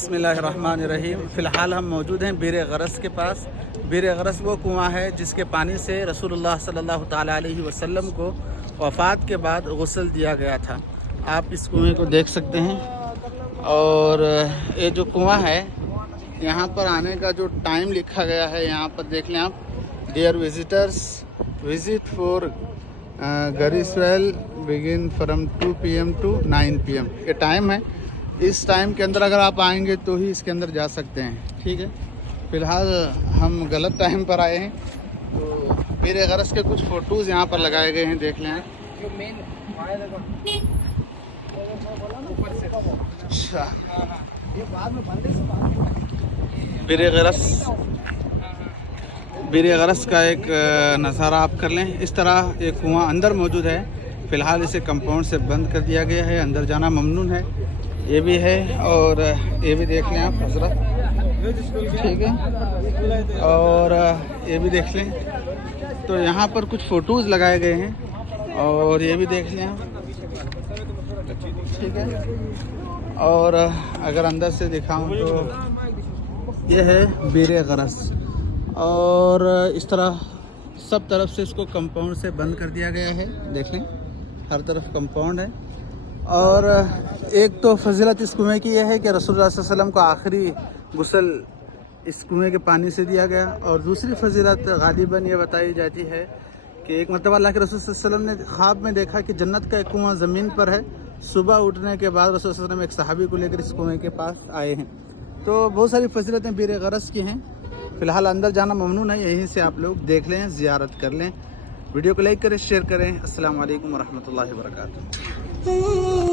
بسم اللہ الرحمن الرحیم۔ فی الحال ہم موجود ہیں بیر غرس کے پاس۔ بیر غرس وہ کنواں ہے جس کے پانی سے رسول اللہ صلی اللہ تعالیٰ علیہ وسلم کو وفات کے بعد غسل دیا گیا تھا۔ آپ اس کنویں کو دیکھ سکتے ہیں، اور یہ جو کنواں ہے یہاں پر آنے کا جو ٹائم لکھا گیا ہے یہاں پر دیکھ لیں آپ، dear visitors visit for grace will begin from 2 PM to 9 PM۔ یہ ٹائم ہے، اس ٹائم کے اندر اگر آپ آئیں گے تو ہی اس کے اندر جا سکتے ہیں، ٹھیک ہے۔ فی الحال ہم غلط ٹائم پر آئے ہیں، تو بیر غرس کے کچھ فوٹوز یہاں پر لگائے گئے ہیں، دیکھ لیں۔ اچھا، بیر غرس کا ایک نظارہ آپ کر لیں۔ اس طرح ایک کنواں اندر موجود ہے، فی الحال اسے کمپاؤنڈ سے بند کر دیا گیا ہے، اندر جانا ممنوع ہے۔ یہ بھی ہے، اور یہ بھی دیکھ لیں آپ حضرت، ٹھیک ہے، اور یہ بھی دیکھ لیں۔ تو یہاں پر کچھ فوٹوز لگائے گئے ہیں، اور یہ بھی دیکھ لیں آپ، ٹھیک ہے۔ اور اگر اندر سے دکھاؤں تو یہ ہے بیر غرس، اور اس طرح سب طرف سے اس کو کمپاؤنڈ سے بند کر دیا گیا ہے، دیکھ لیں ہر طرف کمپاؤنڈ ہے۔ اور ایک تو فضیلت اس کنویں کی یہ ہے کہ رسول اللہ صلی اللہ علیہ وسلم کو آخری غسل اس کنویں کے پانی سے دیا گیا، اور دوسری فضیلت غالباً یہ بتائی جاتی ہے کہ ایک مرتبہ اللہ کے رسول صلی اللہ علیہ وسلم نے خواب میں دیکھا کہ جنت کا ایک کنواں زمین پر ہے۔ صبح اٹھنے کے بعد رسول صلی اللہ علیہ وسلم ایک صحابی کو لے کر اس کنویں کے پاس آئے ہیں۔ تو بہت ساری فضیلتیں بیر غرس کی ہیں۔ فی الحال اندر جانا ممنوع ہے، یہیں سے آپ لوگ دیکھ لیں، زیارت کر لیں۔ ویڈیو کو لائک کریں، شیئر کریں۔ السلام علیکم ورحمۃ اللہ وبرکاتہ۔